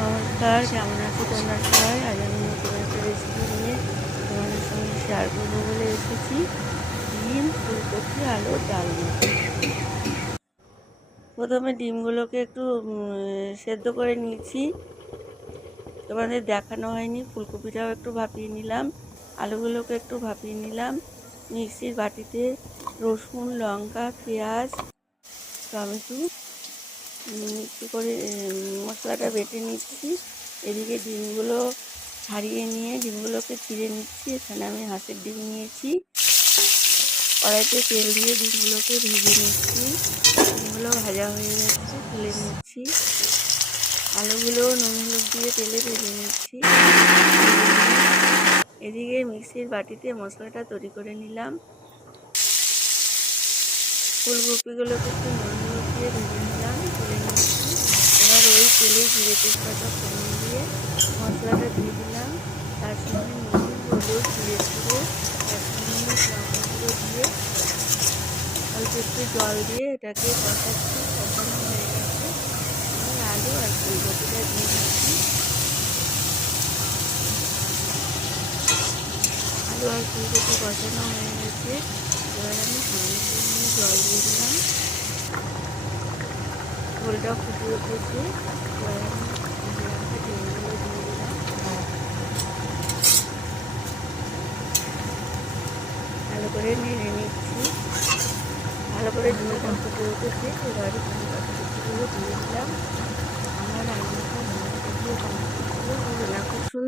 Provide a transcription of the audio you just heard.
নমস্কার, কেমন আছো তোমরা সবাই? আজ আমি নতুন একটা রেসিপি নিয়ে তোমাদের সঙ্গে শেয়ার করবো বলে এসেছি। ডিম, ফুলকপি, আলুর ডালনা। প্রথমে ডিমগুলোকে একটু সেদ্ধ করে নিয়েছি, তোমাদের দেখানো হয়নি। ফুলকপিটাও একটু ভাপিয়ে নিলাম, আলুগুলোকে একটু ভাপিয়ে নিলাম। মিক্সির বাটিতে রসুন, লঙ্কা, পেঁয়াজ, টমেটো মিক্সি করে মশলাটা বেটে নিচ্ছি। এদিকে ডিমগুলো ছাড়িয়ে নিয়ে ডিমগুলোকে চিড়ে নিচ্ছি। এখানে আমি হাঁসের ডিম নিয়েছি। কড়াইতে তেল দিয়ে ডিমগুলোকে ভেজে নিচ্ছি। ডিমগুলো ভাজা হয়ে যাচ্ছে, তুলে নিচ্ছি। আলুগুলো নুন হলুদ দিয়ে তেলে ভেজে নিচ্ছি। এদিকে মিক্সির বাটিতে মশলাটা তৈরি করে নিলাম। ফুলকপিগুলোকে একটু নুন হলুদ দিয়ে ভেজে নিলাম, তুলে নিচ্ছি। এবার ওই তেলে জিরে তেজপাতা ফোড়ন দিয়ে মশলাটা দিয়ে দিলাম। তার সঙ্গে নুন, হলুদ, জিরে গুঁড়ো, কাশ্মীরি লঙ্কা গুঁড়ো দিয়ে অল্প একটু জল দিয়ে এটাকে কষাচ্ছি। কষানো হয়ে গেছে, এবার আলু আর ফুলকপিটা দিয়ে দিচ্ছি। আলু আর ফুলকপি কষানো হয়ে গেছে, এবার আমি সামান্য পরিমাণে জল দিয়ে দিলাম। ঝোলটা ফুটে উঠেছে, এবার আমি ভেজে রাখা ডিমগুলো দিয়ে দিলাম। ভালো করে নেড়ে নিচ্ছি। ভালো করে ঝোলটা ফুটে উঠেছে, এবার ফুলকপিগুলো দিয়ে দিলাম। আমার রান্নাটা ভালো লাগলে খুব সুন্দর।